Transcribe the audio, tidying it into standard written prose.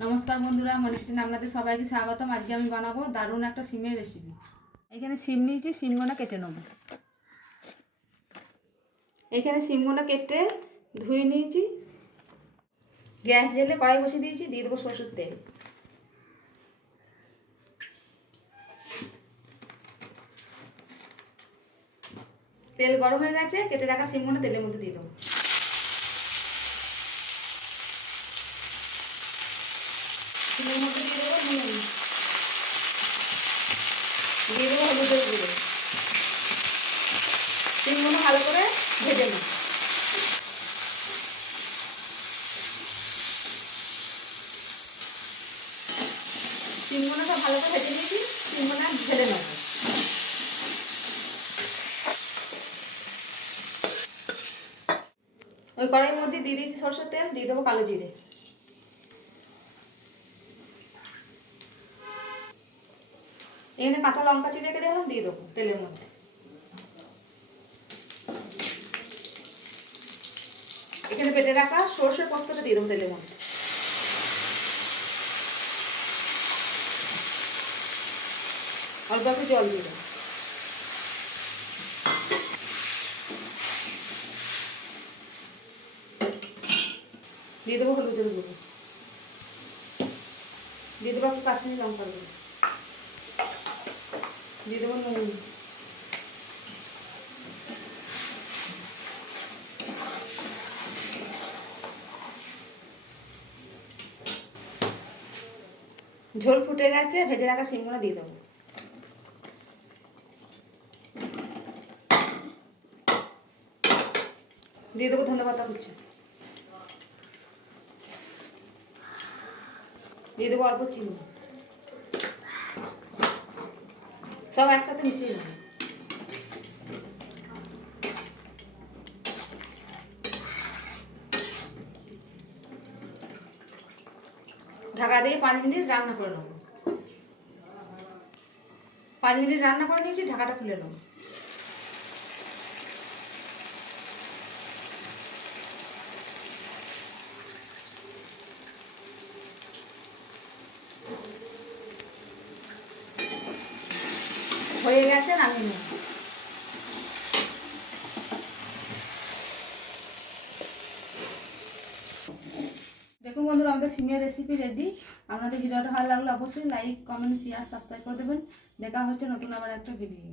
নমস্কার বন্ধুরা, মনে কিচেনে আপনাদের সবাইকে স্বাগতম। আজকে আমি বানাবো দারুণ একটা সিমের রেসিপি। এখানে সিম নিয়েছি, সিমগুলো কেটে নেব। এখানে সিমগুলো কেটে ধুয়ে নিয়েছি। গ্যাস জ্বেলে কড়াই বসিয়ে দিয়েছি, দিয়ে দেবো সরষের তেল। তেল গরম হয়ে গেছে, কেটে রাখা সিমগুলো তেলের মধ্যে দিয়ে দেবো। সিমের মধ্যে দিয়ে দেবো নুন, দিয়ে দেবো হলুদের গুঁড়ো। সিমগুলো ভালো করে ভেজে নেব। সিমগুলো সব ভালো করে ভেজে নিয়েছি, সিমগুলো ঢেলে নেব। ওই কড়াইয়ের মধ্যে দিয়ে দিয়েছি সরষের তেল, দিয়ে দেবো কালো জিরে। এখানে কাঁচা লঙ্কা চিড়ে রেখে দিলাম, দিয়ে দেবো তেলের মধ্যে। এখানে বেটে রাখা সরষের পোস্তটা দিয়ে দেবো তেলের মধ্যে। অল্প একটু জল দিয়ে দেবো। দিয়ে দেবো হলুদের গুঁড়ো, দিয়ে দেবো একটু কাশ্মীরি লঙ্কার গুঁড়ো, দিয়ে দেবো নুন, ঝোল ফুটে গেছে, ভেজে রাখা সিমগুলো দিয়ে দেবো। দিয়ে দেবো ধনেপাতা কুচি, দিয়ে দেবো অল্প চিনি, সব একসাথে মিশিয়ে দেবো। ঢাকা দিয়ে 5 মিনিট রান্না করে নেবো। 5 মিনিট রান্না করে নিয়েছি, ঢাকাটা খুলে নেবো। হয়ে গেছে, নামিয়ে নেব। দেখুন বন্ধুরা, আমাদের সিমের রেসিপি রেডি। আপনাদের ভিডিওটা ভালো লাগলে অবশ্যই লাইক, কমেন্ট, শেয়ার, সাবস্ক্রাইব করে দেবেন। দেখা হচ্ছে নতুন আবার একটা ভিডিও।